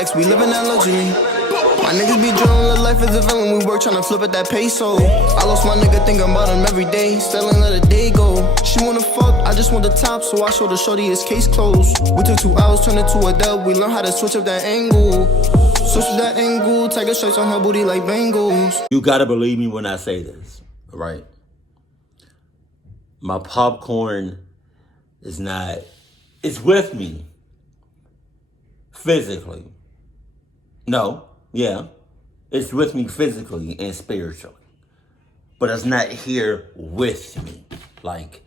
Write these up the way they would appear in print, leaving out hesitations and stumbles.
relax, we living that luxury. My niggas be drilling the life as a villain, we work tryna flip at that peso. I lost my nigga thinking about him every day, still ain't let a day go. She wanna fuck, I just want the top, so I showed the shorty his case closed. We took 2 hours, turned it to a dub, we learned how to switch up that angle. Switch up that angle, tiger stripes on her booty like bangles. You gotta believe me when I say this, right? My popcorn is not, it's with me physically. No, yeah, it's with me physically and spiritually, but it's not here with me. Like,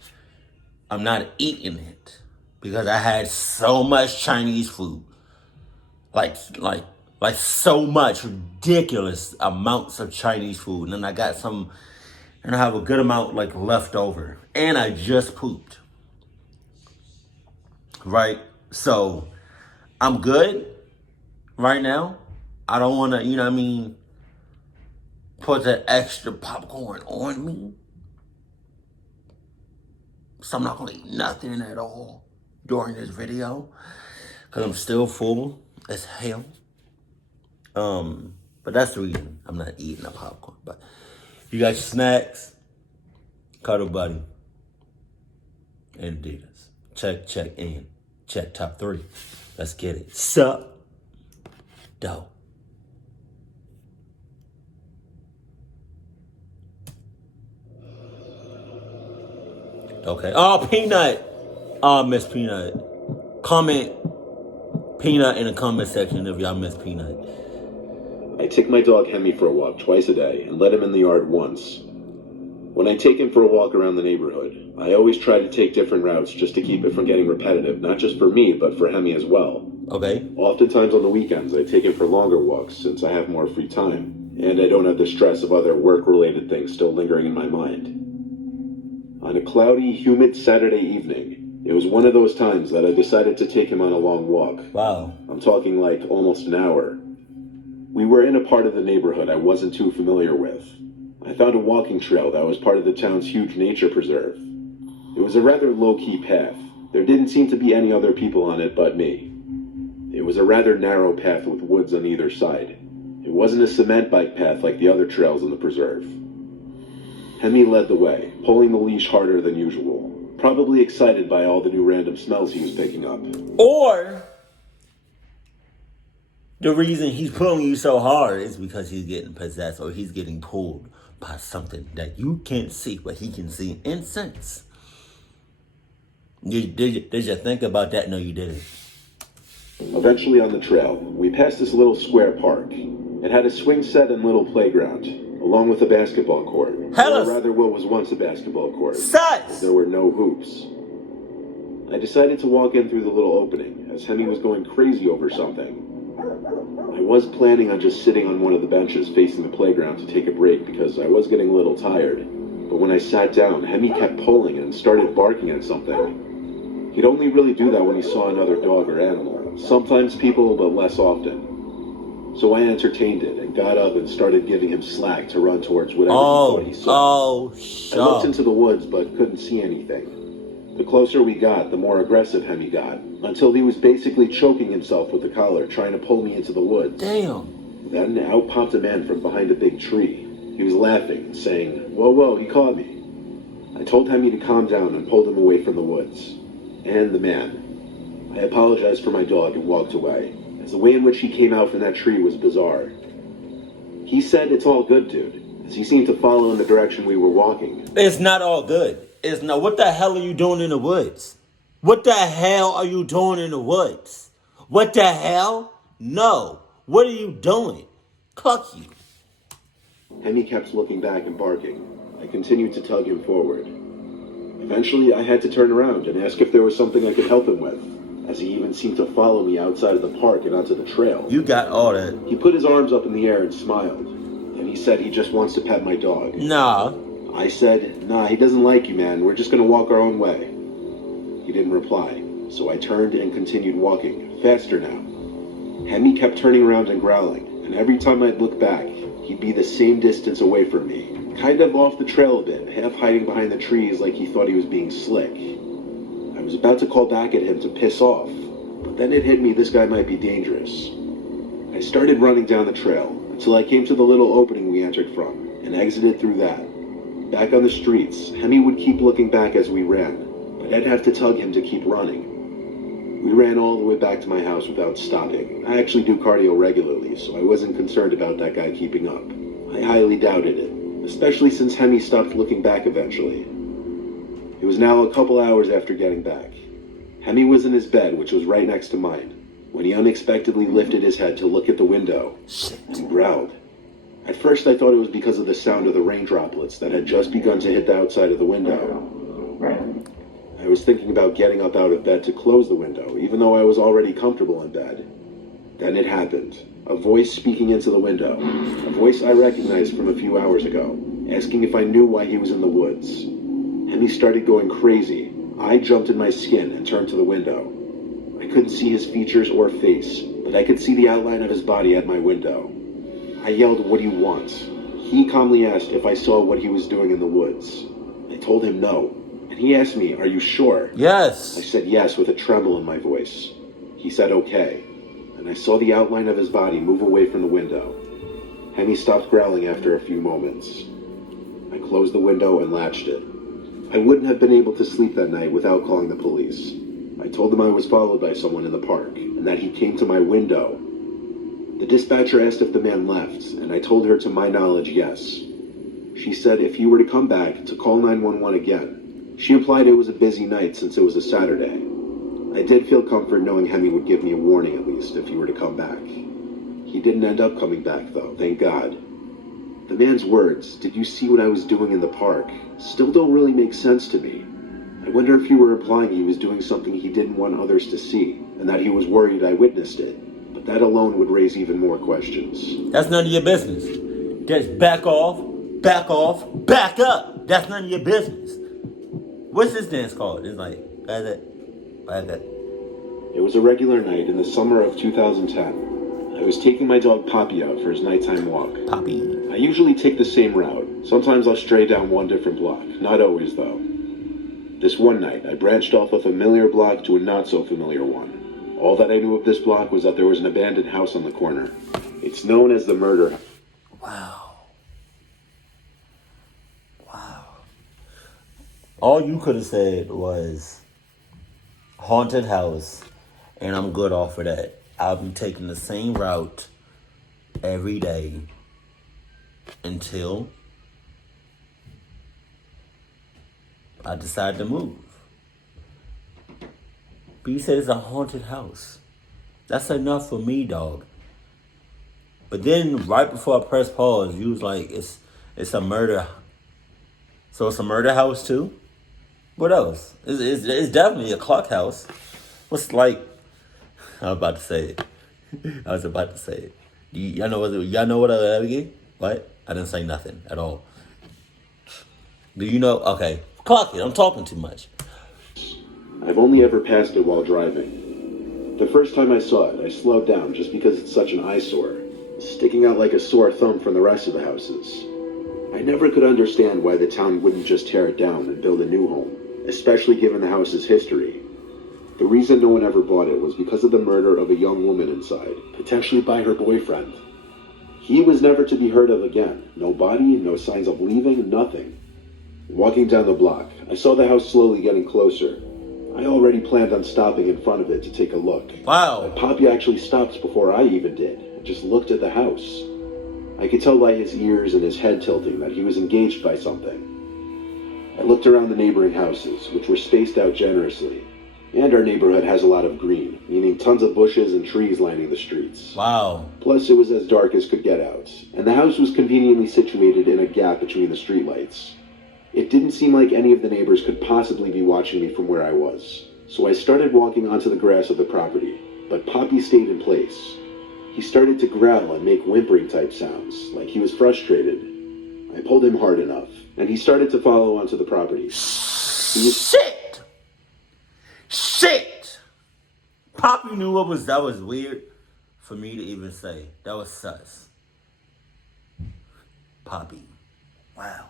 I'm not eating it because I had so much Chinese food, like so much ridiculous amounts of Chinese food, and then I got some, and I have a good amount like left over, and I just pooped, right? So I'm good right now. I don't want to, you know what I mean, put that extra popcorn on me. So I'm not going to eat nothing at all during this video because I'm still full as hell. But that's the reason I'm not eating the popcorn. But you got your snacks, Cuddle Buddy, and Adidas. Check in. Check top 3. Let's get it. Sup? Dope. Okay. Oh, Peanut. Oh, Miss Peanut. Comment Peanut in the comment section if y'all miss Peanut. I take my dog Hemi for a walk twice a day and let him in the yard once. When I take him for a walk around the neighborhood, I always try to take different routes just to keep it from getting repetitive, not just for me, but for Hemi as well. Okay. Oftentimes on the weekends, I take him for longer walks since I have more free time, and I don't have the stress of other work-related things still lingering in my mind. On a cloudy, humid Saturday evening, it was one of those times that I decided to take him on a long walk. Wow. I'm talking like almost an hour. We were in a part of the neighborhood I wasn't too familiar with. I found a walking trail that was part of the town's huge nature preserve. It was a rather low-key path. There didn't seem to be any other people on it but me. It was a rather narrow path with woods on either side. It wasn't a cement bike path like the other trails in the preserve. Hemi led the way, pulling the leash harder than usual, probably excited by all the new random smells he was picking up. Or the reason he's pulling you so hard is because he's getting possessed or he's getting pulled by something that you can't see, but he can see and sense. Did you think about that? No, you didn't. Eventually on the trail, we passed this little square park. It had a swing set and little playground, along with a basketball court. Or rather what was once a basketball court. There were no hoops. I decided to walk in through the little opening, as Hemi was going crazy over something. I was planning on just sitting on one of the benches facing the playground to take a break because I was getting a little tired. But when I sat down, Hemi kept pulling and started barking at something. He'd only really do that when he saw another dog or animal. Sometimes people, but less often. So I entertained it and got up and started giving him slack to run towards whatever he thought he saw. I looked into the woods but couldn't see anything. The closer we got, the more aggressive Hemi got, until he was basically choking himself with the collar, trying to pull me into the woods. Damn. Then out popped a man from behind a big tree. He was laughing and saying, "Whoa, he caught me." I told Hemi to calm down and pulled him away from the woods. And the man. I apologized for my dog and walked away, as the way in which he came out from that tree was bizarre. He said, "It's all good, dude," as he seemed to follow in the direction we were walking. It's not all good. It's not. What the hell are you doing in the woods? What the hell are you doing in the woods? What the hell? No. What are you doing? Cluck you. Hemi kept looking back and barking. I continued to tug him forward. Eventually, I had to turn around and ask if there was something I could help him with, as he even seemed to follow me outside of the park and onto the trail. You got all that. He put his arms up in the air and smiled, and he said he just wants to pet my dog. Nah. I said, "Nah, he doesn't like you, man. We're just gonna walk our own way." He didn't reply, so I turned and continued walking, faster now. Hemi kept turning around and growling, and every time I'd look back, he'd be the same distance away from me, kind of off the trail a bit, half hiding behind the trees like he thought he was being slick. I was about to call back at him to piss off, but then it hit me this guy might be dangerous. started running down the trail until I came to the little opening we entered from and exited through that. Back on the streets, Hemi would keep looking back as we ran, but I'd have to tug him to keep running. We ran all the way back to my house without stopping. I actually do cardio regularly, so I wasn't concerned about that guy keeping up. I highly doubted it, especially since Hemi stopped looking back eventually. It was now a couple hours after getting back. Hemi was in his bed, which was right next to mine, when he unexpectedly lifted his head to look at the window and growled. At first I thought it was because of the sound of the rain droplets that had just begun to hit the outside of the window. I was thinking about getting up out of bed to close the window, even though I was already comfortable in bed. Then it happened. A voice speaking into the window. A voice I recognized from a few hours ago, asking if I knew why he was in the woods. Hemi started going crazy. I jumped in my skin and turned to the window. I couldn't see his features or face, but I could see the outline of his body at my window. I yelled, "What do you want?" He calmly asked if I saw what he was doing in the woods. I told him no, and he asked me, "Are you sure?" Yes. I said yes with a tremble in my voice. He said okay, and I saw the outline of his body move away from the window. Hemi stopped growling after a few moments. I closed the window and latched it. I wouldn't have been able to sleep that night without calling the police. I told them I was followed by someone in the park, and that he came to my window. The dispatcher asked if the man left, and I told her to my knowledge, yes. She said if he were to come back, to call 911 again. She implied it was a busy night since it was a Saturday. I did feel comfort knowing Hemi would give me a warning at least if he were to come back. He didn't end up coming back though, thank God. The man's words, "Did you see what I was doing in the park?" still don't really make sense to me. I wonder if he were implying he was doing something he didn't want others to see, and that he was worried I witnessed it. But that alone would raise even more questions. That's none of your business. Just back off, back up. That's none of your business. What's this dance called? It's like, that's it. It was a regular night in the summer of 2010. I was taking my dog Poppy out for his nighttime walk. Poppy. I usually take the same route. Sometimes I'll stray down one different block. Not always, though. This one night, I branched off a familiar block to a not-so-familiar one. All that I knew of this block was that there was an abandoned house on the corner. It's known as the murder house. Wow. All you could have said was haunted house, and I'm good off of that. I'll be taking the same route every day until I decide to move. But you said it's a haunted house. That's enough for me, dog. But then right before I pressed pause, you was like, it's a murder. So it's a murder house too? What else? It's definitely a clock house. What's like? I was about to say it. Y'all know what I get? What? I didn't say nothing at all. Do you know? Okay, clock it. I'm talking too much. I've only ever passed it while driving. The first time I saw it, I slowed down just because it's such an eyesore, sticking out like a sore thumb from the rest of the houses. I never could understand why the town wouldn't just tear it down and build a new home, especially given the house's history. The reason no one ever bought it was because of the murder of a young woman inside, potentially by her boyfriend. He was never to be heard of again. No body, no signs of leaving, nothing. Walking down the block, I saw the house slowly getting closer. I already planned on stopping in front of it to take a look. Wow. But Poppy actually stopped before I even did, and just looked at the house. I could tell by his ears and his head tilting that he was engaged by something. I looked around the neighboring houses, which were spaced out generously. And our neighborhood has a lot of green, meaning tons of bushes and trees lining the streets. Wow. Plus, it was as dark as could get out, and the house was conveniently situated in a gap between the streetlights. It didn't seem like any of the neighbors could possibly be watching me from where I was, so I started walking onto the grass of the property, but Poppy stayed in place. He started to growl and make whimpering type sounds, like he was frustrated. I pulled him hard enough, and he started to follow onto the property. Shit! Poppy knew that was weird for me to even say. That was sus. Poppy. Wow.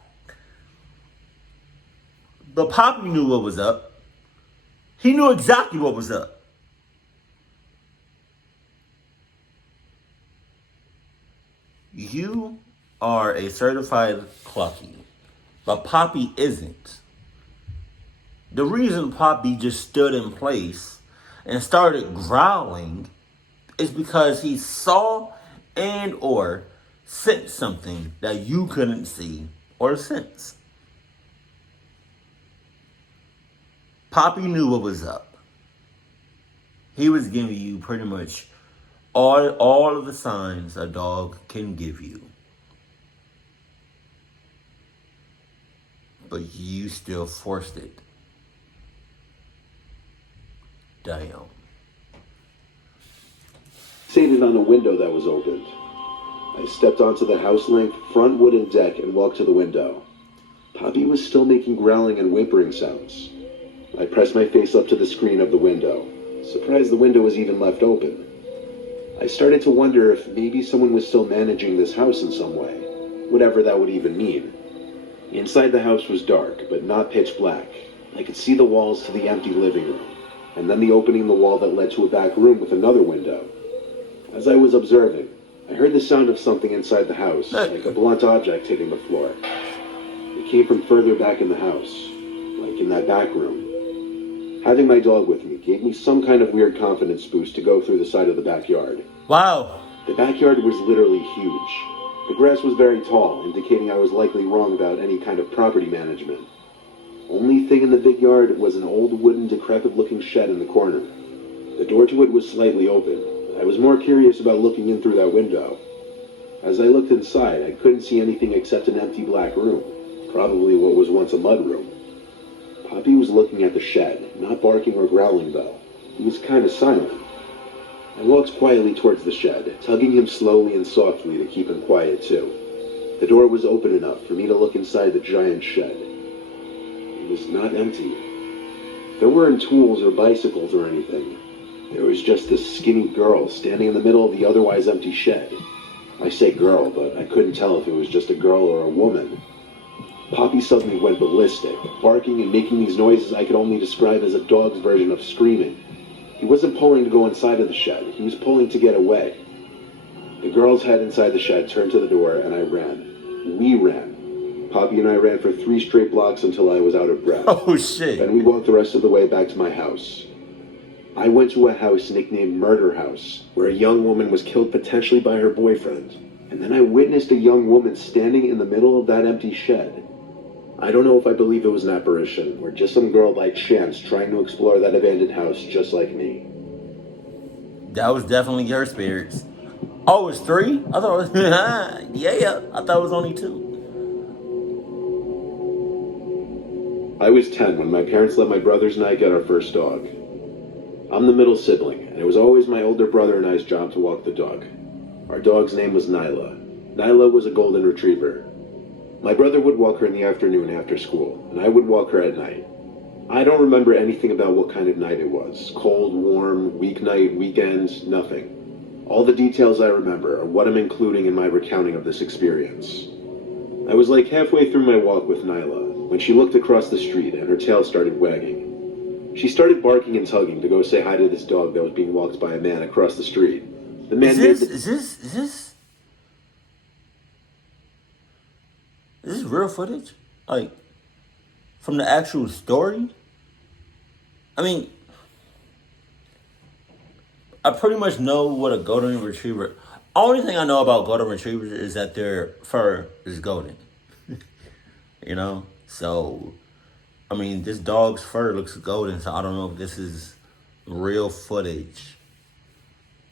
But Poppy knew what was up. He knew exactly what was up. You are a certified clucky, but Poppy isn't. The reason Poppy just stood in place and started growling is because he saw and or sensed something that you couldn't see or sense. Poppy knew what was up. He was giving you pretty much all of the signs a dog can give you. But you still forced it. Damn. Fixated on a window that was opened. I stepped onto the house-length front wooden deck and walked to the window. Poppy was still making growling and whimpering sounds. I pressed my face up to the screen of the window, surprised the window was even left open. I started to wonder if maybe someone was still managing this house in some way, whatever that would even mean. Inside the house was dark, but not pitch black. I could see the walls to the empty living room, and then the opening in the wall that led to a back room with another window. As I was observing, I heard the sound of something inside the house, like a blunt object hitting the floor. It came from further back in the house, like in that back room. Having my dog with me gave me some kind of weird confidence boost to go through the side of the backyard. Wow. The backyard was literally huge. The grass was very tall, indicating I was likely wrong about any kind of property management. Only thing in the big yard was an old wooden decrepit-looking shed in the corner. The door to it was slightly open. I was more curious about looking in through that window. As I looked inside, I couldn't see anything except an empty black room, probably what was once a mud room. Poppy was looking at the shed, not barking or growling though. He was kind of silent. I walked quietly towards the shed, tugging him slowly and softly to keep him quiet too. The door was open enough for me to look inside the giant shed. It was not empty. There weren't tools or bicycles or anything. There was just this skinny girl standing in the middle of the otherwise empty shed. I say girl, but I couldn't tell if it was just a girl or a woman. Poppy suddenly went ballistic, barking and making these noises I could only describe as a dog's version of screaming. He wasn't pulling to go inside of the shed, he was pulling to get away. The girl's head inside the shed turned to the door and I ran. We ran. Poppy and I ran for 3 straight blocks until I was out of breath. Oh shit. Then we walked the rest of the way back to my house. I went to a house nicknamed Murder House, where a young woman was killed potentially by her boyfriend. And then I witnessed a young woman standing in the middle of that empty shed. I don't know if I believe it was an apparition, or just some girl by chance trying to explore that abandoned house just like me. That was definitely your spirits. Oh, it's 3? I thought it was, yeah, I thought it was only 2. I was 10 when my parents let my brothers and I get our first dog. I'm the middle sibling, and it was always my older brother and I's job to walk the dog. Our dog's name was Nyla. Nyla was a golden retriever. My brother would walk her in the afternoon after school, and I would walk her at night. I don't remember anything about what kind of night it was. Cold, warm, weeknight, weekend, nothing. All the details I remember are what I'm including in my recounting of this experience. I was like halfway through my walk with Nyla when she looked across the street and her tail started wagging. She started barking and tugging to go say hi to this dog that was being walked by a man across the street. The man Is this real footage? Like, from the actual story? I mean, I pretty much know what a golden retriever... Only thing I know about golden retrievers is that their fur is golden. You know? So, I mean, this dog's fur looks golden, so I don't know if this is real footage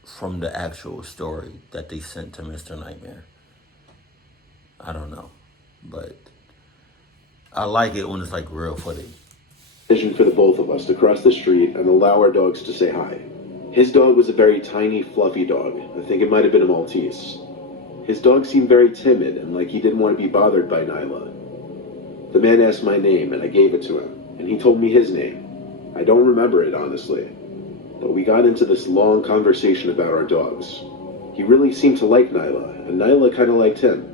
from the actual story that they sent to Mr. Nightmare. I don't know. But I like it when it's like real footage. Vision for the both of us to cross the street and allow our dogs to say hi. His dog was a very tiny, fluffy dog. I think it might have been a Maltese. His dog seemed very timid and like he didn't want to be bothered by Nyla. The man asked my name and I gave it to him, and he told me his name. I don't remember it, honestly. But we got into this long conversation about our dogs. He really seemed to like Nyla, and Nyla kind of liked him.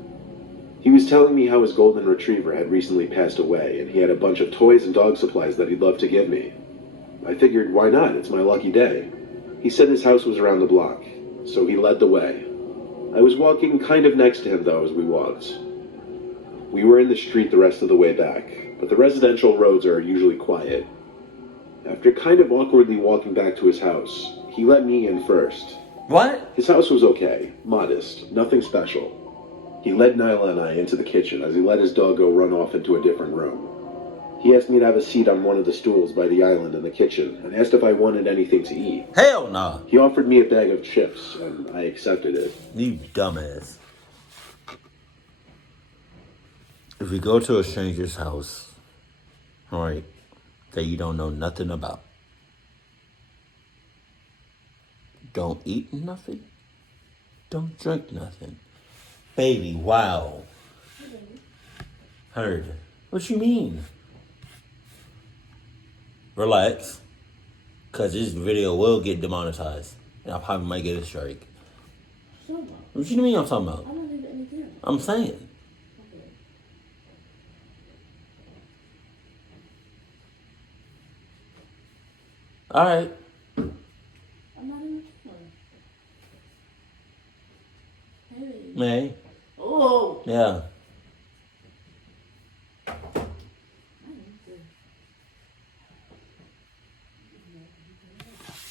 He was telling me how his golden retriever had recently passed away, and he had a bunch of toys and dog supplies that he'd love to give me. I figured, why not? It's my lucky day. He said his house was around the block, so he led the way. I was walking kind of next to him, though, as we walked. We were in the street the rest of the way back, but the residential roads are usually quiet. After kind of awkwardly walking back to his house, he let me in first. What? His house was okay, modest, nothing special. He led Nyla and I into the kitchen as he let his dog go run off into a different room. He asked me to have a seat on one of the stools by the island in the kitchen and asked if I wanted anything to eat. Hell no. He offered me a bag of chips, and I accepted it. You dumbass. If you go to a stranger's house, alright, that you don't know nothing about, don't eat nothing, don't drink nothing. Baby, wow. Heard. What you mean? Relax. Because this video will get demonetized. And I probably might get a strike. What you mean I'm talking about? I'm saying. Alright. I'm not in the camera. Hey. May. Oh. Yeah.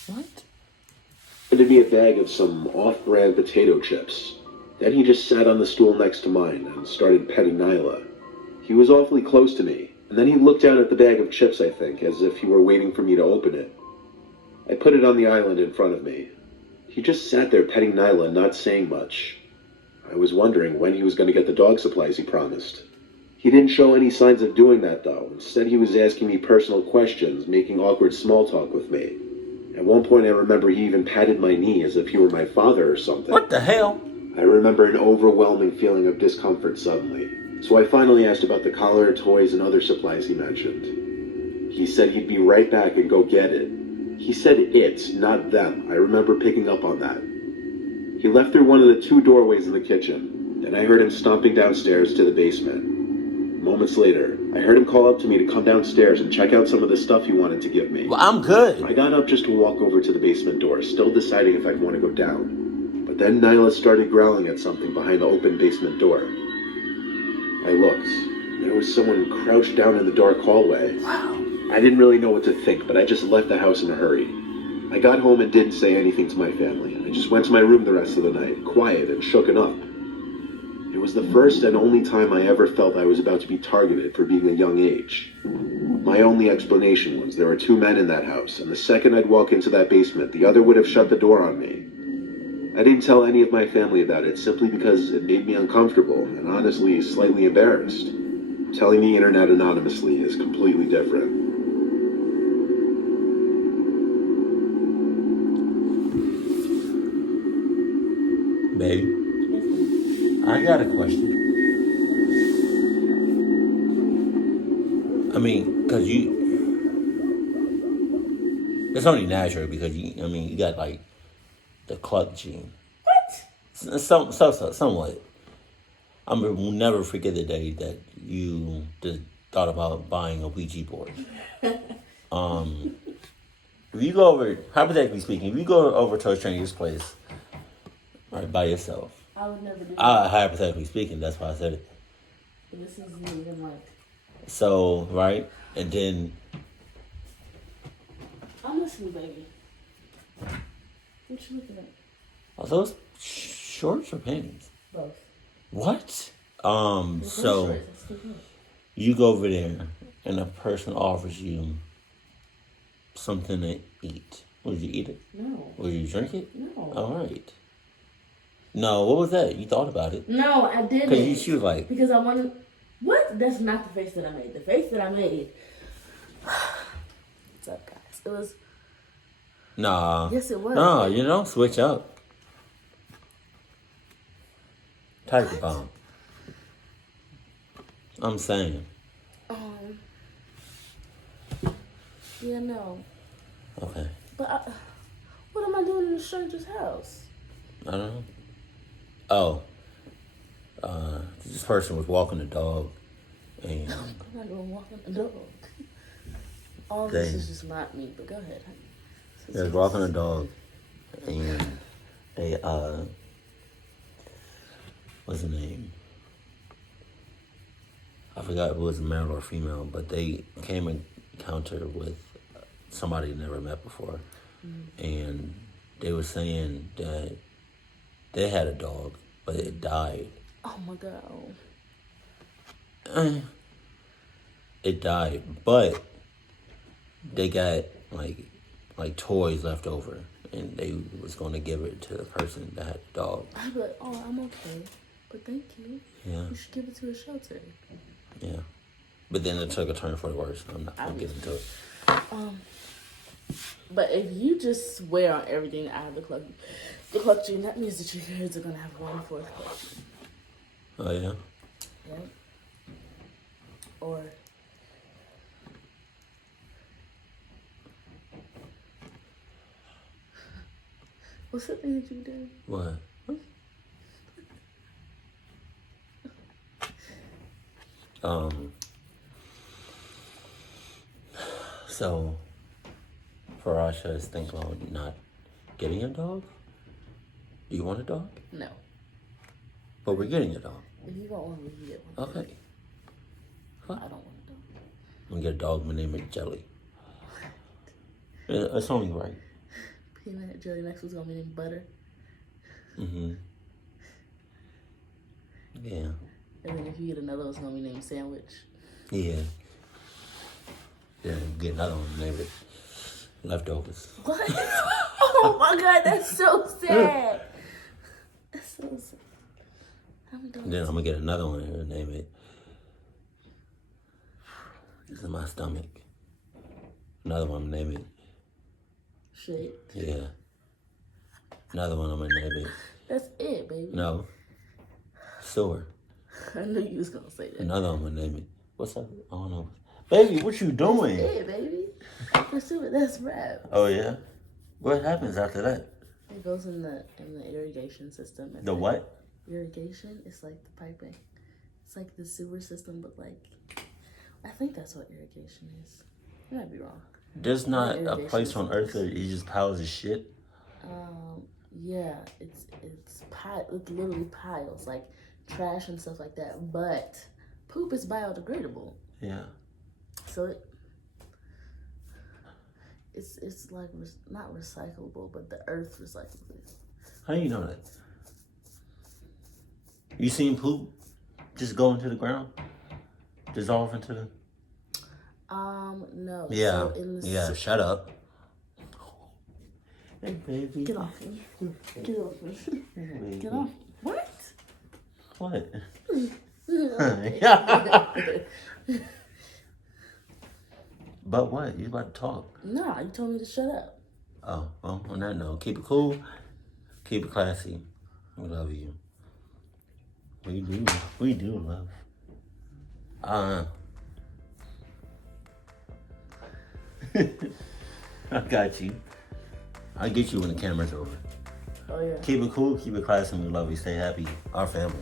What? Handed me a bag of some off-brand potato chips. Then he just sat on the stool next to mine and started petting Nyla. He was awfully close to me, and then he looked down at the bag of chips, I think, as if he were waiting for me to open it. I put it on the island in front of me. He just sat there petting Nyla, not saying much. I was wondering when he was going to get the dog supplies he promised. He didn't show any signs of doing that, though. Instead, he was asking me personal questions, making awkward small talk with me. At one point, I remember he even patted my knee as if he were my father or something. What the hell? I remember an overwhelming feeling of discomfort suddenly. So I finally asked about the collar, toys, and other supplies he mentioned. He said he'd be right back and go get it. He said it, not them. I remember picking up on that. He left through one of the two doorways in the kitchen. Then I heard him stomping downstairs to the basement. Moments later, I heard him call up to me to come downstairs and check out some of the stuff he wanted to give me. Well, I'm good. I got up just to walk over to the basement door, still deciding if I'd want to go down. But then Nyla started growling at something behind the open basement door. I looked. There was someone crouched down in the dark hallway. Wow. I didn't really know what to think, but I just left the house in a hurry. I got home and didn't say anything to my family. I just went to my room the rest of the night, quiet and shooken up. It was the first and only time I ever felt I was about to be targeted for being a young age. My only explanation was there were two men in that house, and the second I'd walk into that basement, the other would have shut the door on me. I didn't tell any of my family about it simply because it made me uncomfortable and honestly slightly embarrassed. Telling the internet anonymously is completely different. Baby, I got a question. I mean, because it's only natural because you got like the Clark gene. What? Somewhat. I will never forget the day that you just thought about buying a Ouija board. If you go over, hypothetically speaking, if you go over to a stranger's place, right, by yourself. I would never do that. Hypothetically speaking, that's why I said it. But this isn't even like... So, right, and then... I'm listening, baby. What you looking at? Are those shorts or panties? Both. What? So, you go over there, and a person offers you something to eat. Would you eat it? No. Would you drink it? No. All right. No, what was that? You thought about it. No, I didn't. Because she was like... Because I wanted... What? That's not the face that I made. The face that I made... What's up, guys? It was... Nah. Yes, it was. No, you don't switch up. Type of bomb. I'm saying. Yeah, no. Okay. But what am I doing in a stranger's house? I don't know. Oh. This person was walking a dog. And I'm not going to walk a dog. All this is just not me, but go ahead. They was walking a dog. And what's the name? I forgot if it was male or female, but they came in encounter with somebody they never met before. And they were saying that they had a dog, but it died. Oh my God. It died, but they got like toys left over, and they was gonna give it to the person that had the dog. I'd be like, oh, I'm okay, but thank you. Yeah. You should give it to a shelter. Yeah. But then it took a turn for the worse. I'm not gonna get into it. But if you just swear on everything out of the cluck gene, that means that your kids are gonna have 1/4 cluck gene. Oh yeah. Yep. Or what's the thing that you did? What? So, Farasha is thinking about not getting a dog? Do you want a dog? No. But we're getting a dog. If you don't want one, you get one. Okay. I don't want a dog. I'm gonna get a dog, my name is Jelly. It's only right. Peanut jelly next was gonna be named Butter. Mm-hmm. Yeah. And then if you get another one, it's gonna be named Sandwich. Yeah. Then get another one, name it Leftovers. What? Oh my God, that's so sad. That's so sad. How many dogs? Then I'm gonna get another one and name it. It's in my stomach. Another one, I'm gonna name it. Shit. Yeah. Another one, I'm gonna name it. That's it, baby. No. Sewer. I knew you was gonna say that. Another one, I'm gonna name it. What's up? I don't know. Baby, what you doing? That's it, baby. Pursue it. That's rap. Oh yeah. What happens after that? It goes in the irrigation system. The what? Irrigation is like the piping. It's like the sewer system, but like I think that's what irrigation is. I might be wrong. There's not a place on earth that it just piles of shit. Yeah, it's literally piles like trash and stuff like that. But poop is biodegradable. Yeah. So it's like not recyclable, but the earth recycles it. How do you know that? You seen poop just go into the ground? Dissolve into the... No. Yeah, So yeah, shut up. Hey, baby. Get off me. Get off me. Get off. What? What? But what? You about to talk? Nah, you told me to shut up. Oh, well, on that note, keep it cool. Keep it classy. We love you. We do. We do love. I got you. I'll get you when the camera's over. Oh, yeah. Keep it cool, keep it classy, we love you. Stay happy. Our family.